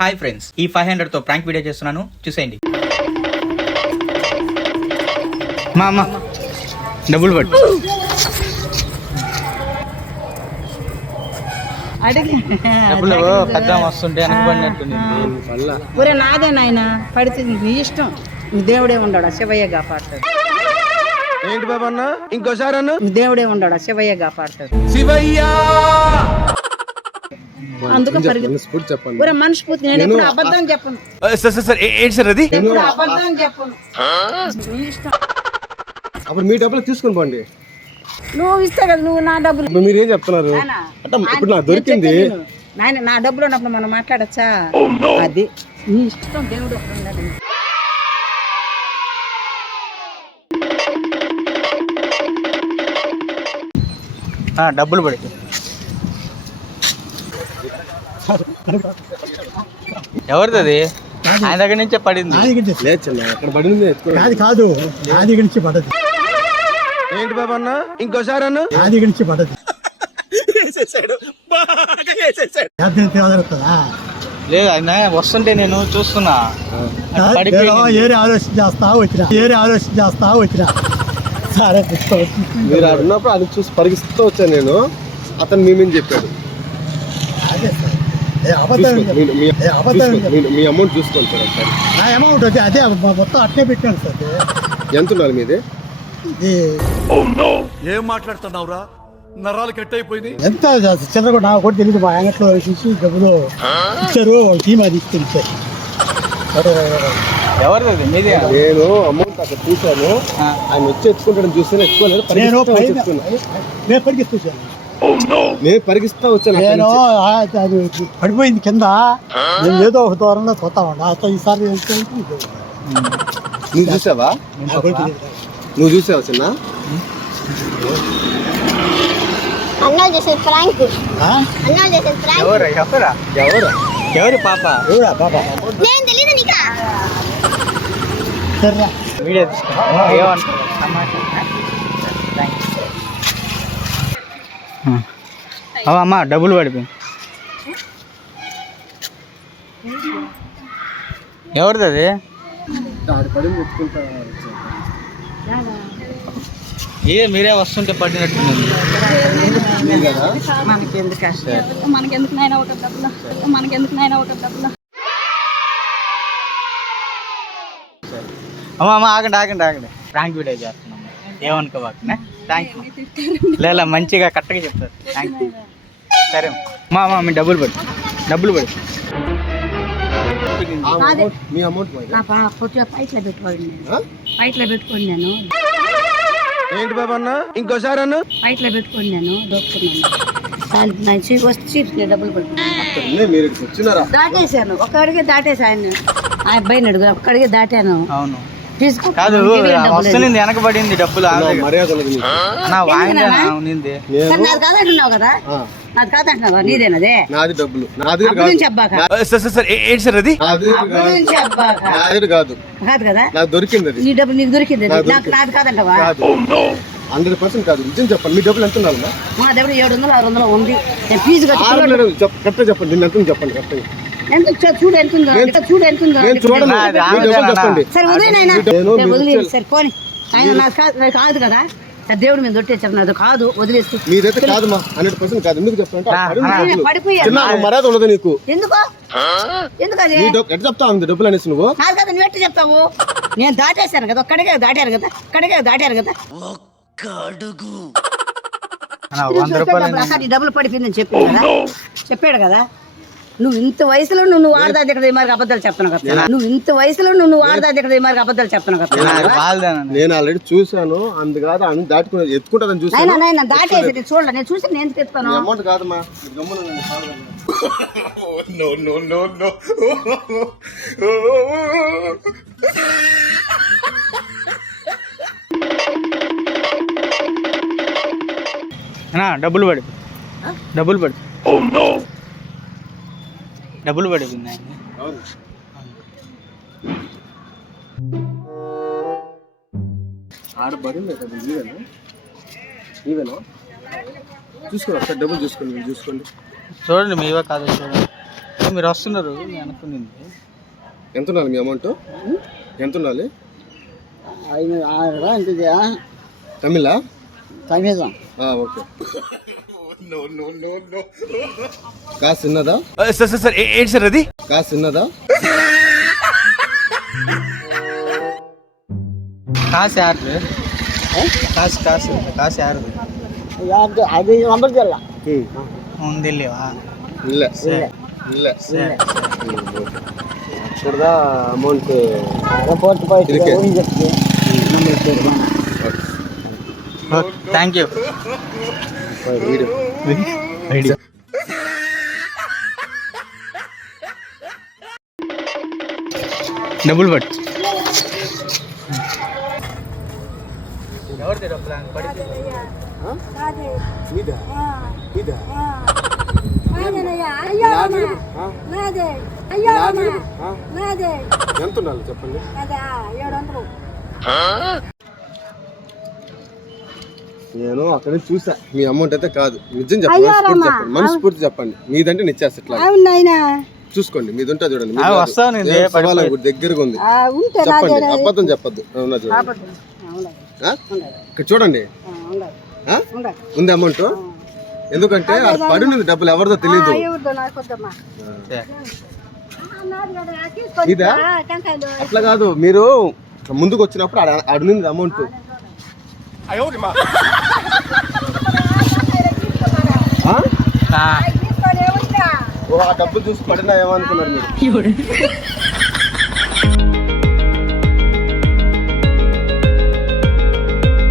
Hi friends ఈ five హండ్రెడ్తో prank video చేస్తున్నాను. చూసేయండి. మా అమ్మ డబ్బులు పట్టు. డబ్బులు పెద్ద వస్తుంటే ఒరే నాదే నాయన పడితే నీ ఇష్టం. నీ దేవుడే ఉండడా శివయ్య కాపాడతాడు. ఏంటి బాబా అన్న? ఇంకోసారి అన్న? నీ దేవుడే ఉండడా శివయ్య కాపాడతాడు. అందుకు మనస్ఫూర్తి నేను ఎప్పుడు అబద్ధం చెప్పను. సార్ సార్ సార్ ఏ- ఏంటి సార్ అది? ఎప్పుడు అబద్ధం చెప్పను. అప్పుడు మీ డబ్బులు తీసుకుని పోండి. నువ్వు ఇస్తే కదా నువ్వు నా డబ్బులు. మీరు ఏం చెప్తున్నారు ఇప్పుడు నాకు దొరికింది. నాయన నా డబ్బులు ఉన్నప్పుడు మనం మాట్లాడచ్చా? అది. నీ ఇష్టం దేవుడు డబ్బులు పడి ఎవరిది అది ఆయన దగ్గర నుంచే పడింది. అక్కడ పడింది అది కాదు ఆది నుంచి పడదు ఏంటి బాబా అన్న? ఇంకోసారి అన్న? ఆది నుంచి పడదు లేదు ఆయన వస్తుంటే నేను చూస్తున్నా. ఏరే ఆలోచన చేస్తా వచ్చిన. ఏరే ఆలోచన చేస్తా వచ్చిన. సరే. మీరు ఆడ ఉన్నప్పుడు అది చూసి పరిగిస్తూ వచ్చాను నేను. అతను మీ మీద చెప్పాడు అదే సార్. ఏ అబద్ధం చూసుకో, మీ- అమౌంట్ చూసుకోండి సార్ ఒకసారి. ఆ అమౌంట్ అదే మొ- మొత్తం అట్నే పెట్టాను సార్. ఎంత ఉండాలి మీది? ఇది ఏం మాట్లాడుతున్నావురా? నరాలు కట్ అయిపోయింది ఎంత చిల్లర కూడా నాకు కూడా తెలియదు మా అంగట్లో చూసి డబ్బులు ఇచ్చారు. వాళ్ళ టీం అది ఇచ్చి ఇచ్చారు సరే, ఎవరిది అది? మీదే? నేను అమౌంట్ అక్కడ చూశాను. ఆయన వచ్చి ఎత్తుకుంటాను చూస్తే నేను పరిగిస్తూ పైన వచ్చేస్తున్నా. నేను పరిగిస్తా వచ్చాను నేను నుంచి. ఆ- అది పడిపోయింది కింద. నేను ఏదో ఒక దూరంలో పోతా ఉన్నా అసలు ఈసారి? నువ్వు చూసావా. నువ్వు చూసావా చిన్న? ఎవరు ఎవరా? ఎవరు? ఎవరు పాప? ఎవరా వీడియో తీసుకో. ఏమంటారు అమ్మ డబ్బులు పడిపోయి. ఎవరిది అది? ఏ మీరే వస్తుంటే కష్టం మనకెందుకు నాయన ఒక డబ్బులు మనకెందుకు నాయన ఒక డబ్బులు? అమ్మ అమ్మ ఆగండి ఆగండి ఆగండి. ప్రాంక్ వీడియో చేస్తున్నాం. ఏమనుకోబాకనే? థ్యాంక్ లేదా మంచిగా కరెక్ట్గా చెప్తారు. థ్యాంక్ యూ సరే మా అమ్మ మీ డబ్బులు పడి. డబ్బులు పడి. మీ అమౌంట్ పైట్లో పెట్టుకోండి? పైట్లో పెట్టుకోండి నేను. ఏంటి బాబా అన్న? ఇంకోసారి అన్న? పైట్లో పెట్టుకోండి నేను దొక్కుతున్నాను. దానికి నా చీపు వస్తే డబ్బులు పడుతున్నాను మీరు వచ్చినారా? దాటేశాను. ఒక్కడికే దాటేసి ఆయన ఆ అబ్బాయిని అడుగు ఒక్కడికే దాటాను. అవును. కాదు డబ్బులు వస్తుంది వెనకబడింది డబ్బులు. మర్యాద. నా ఉన్నింది నాది. కాదంటున్నావు కదా? నాది కాదంటున్నావా? నీదేనదే? నాది డబ్బులు. నాది అప్పుడు కాదు నుంచి అబ్బాక? సార్ సార్ సార్ ఏ- ఏంటి సార్ అది? నాది అప్పుడు కాదు నుంచి అబ్బాక? నాది కాదు. కాదు కదా? నాకు దొరికింది అది. నీ డబ్బు నీకు దొరికింది. నాకు నాది కాదంటవా? కాదు. హండ్రెడ్ పర్సెంట్ కాదు. నిజం చెప్పండి. మీ డబ్బులు ఎంత ఉండాలమ్మా మా దగ్గర ఏడు వందలు ఆరు వందలు ఉంది. నేను ఫీజు చెప్పండి. ఎంత చెప్పండి? కరెక్ట్గా. ఎంత చూ- చూడు ఎంత ఉందో ఎంత చూడు ఎంత ఉందో. నేను చూడను. నాది మీ సరే పోని. ఆయన నాకు కాదు కాదు. కదా దేవుడి మీద దొట్టే చెప్పినది కాదు వదిలేస్తూ మీరైతే కాదమ్మా హండ్రెడ్ పర్సెంట్ కాదు. ఎందుకు చెప్పండి నా- పడింది నా- ఆయన డబ్బులు. పడిపోయాను చిన్న ఒక మర్యాద ఉండదు నీకు. ఎందుకు? ఎందుకు అది? నీ డబ్బు ఎట్లా చెప్తా ఉంది డబ్బులు అనేసి నువ్వు? కాదు కదా నువ్వు ఎట్టు చెప్తావు? నేను దాటేశాను కదా ఒక్కడికే దాటారు కదా ఒక్కడికే దాటారు కదా. ఈ డబ్బులు పడిపోయిందని చెప్పాడు కదా. చెప్పాడు కదా. నువ్వు ఇంత వయసులో నువ్వు నువ్వు ఆడదా దగ్గర మరి అబద్ధాలు చెప్తున్నావు కదా. నువ్వు ఇంత వయసులో నువ్వు నువ్వు ఆడదా దగ్గర మరి అబద్ధాలు చెప్తున్నావు కదా. నేను? ఆల్రెడీ చూశాను అందుకాదు అని దాటుకుని ఎత్తుకుంటుందని చూసాను నాయన దాటేసి చూడలే నేను చూసి నేను ఎందుకు ఎత్తుతాను నీ అమౌంట్ కాదమ్మా చాలు. అన్నా డబ్బులు పడి. డబ్బులు పడి. డబ్బులు పడిపోయింది ఆయన అవును. ఆడ పడింది కదా ఇవేనా చూసుకోండి ఒకసారి డబ్బులు చూసుకోండి మీరు చూసుకోండి. చూడండి మీవే కాదు చూడండి. మీరు వస్తున్నారు? నేను అనుకునింది. ఎంత ఉండాలి మీ అమౌంట్ ఎంత ఉండాలి? తమిళ? తమిళం ఓకే కాసు చిన్నదా సార్ సార్ సార్ ఏ- ఏంటి సార్ అది కాసు చిన్నదా కాసు యారు కాసు కాసు కాసు యారు అది నంబర్ జిల్లా ఉంది లేవా ಇಲ್ಲ ಇಲ್ಲ సరే ಇದ್ರದ ಅಮೌಂಟ್ రిపోర్ట్ ಇದಕ್ಕೆ thank you double but ఎవరిది ప్లాన్ పడింది ఇదా? ఇదా? ఎంత ఉండాలి చెప్పండి? నేను అక్కడ చూసా. మీ అమౌంట్ అయితే కాదు. నిజం చెప్పండి. మనస్ఫూర్తి చెప్పండి. మీదంటే నిచ్చేస్తా ఇట్లా చూసుకోండి. మీది ఉంటుంది చూడండి. వస్తాను దగ్గరగా ఉంది. చెప్పండి. అబద్ధం చెప్పద్దు. చూడండి? ఇక్కడ చూడండి. ఆ? ఉంది అమౌంట్? ఎందుకంటే పడినది డబ్బులు ఎవరిదో తెలియదు. ఇదా అట్లా కాదు. మీరు ముందుకు వచ్చినప్పుడు అడిగింది అమౌంట్. ఆ, ఓ ఆ డబ్బులు చూసి పడినా ఏమనుకున్నారు మీరు?